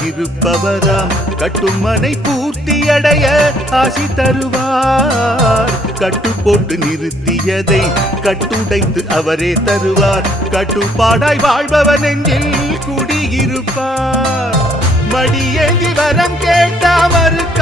இருப்பவராம் கட்டுமனை பூர்த்தி அடைய ஆசி தருவார். கட்டு போட்டு நிறுத்தியதை கட்டுடைத்து அவரே தருவார். கட்டுப்பாடாய் வாழ்பவன் எங்கில் குடியிருப்பார். மடியேந்தி வரம் கேட்டாமருக்க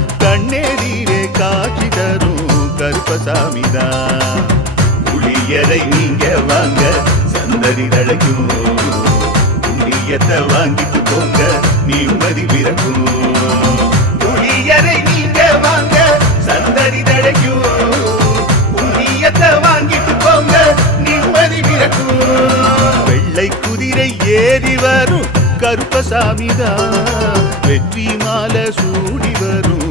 கண்ணெதிரே காட்சி தரும் கருப்பசாமிதா. புளியரை நீங்க வாங்க சந்ததி தழைக்கும் புளியத்தை வாங்கிட்டு போங்க நிம்மதி பிறக்கும். புளியரை நீங்க வாங்க சந்ததி தழைக்கும் புண்ணியத்தை வாங்கிட்டு போங்க நிம்மதி பிறக்கும். வெள்ளை குதிரை ஏறி வரும் கருப்பசாமிதான் வெற்றி மாலை சூடி வரும்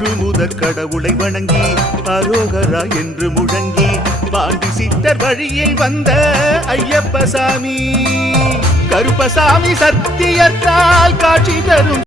முழு கடவுளை வணங்கி அரோகரா என்று முழங்கி பாண்டி சித்தர் வழியில் வந்த ஐயப்பசாமி. கருப்பசாமி சத்தியத்தால் காட்சி தரும்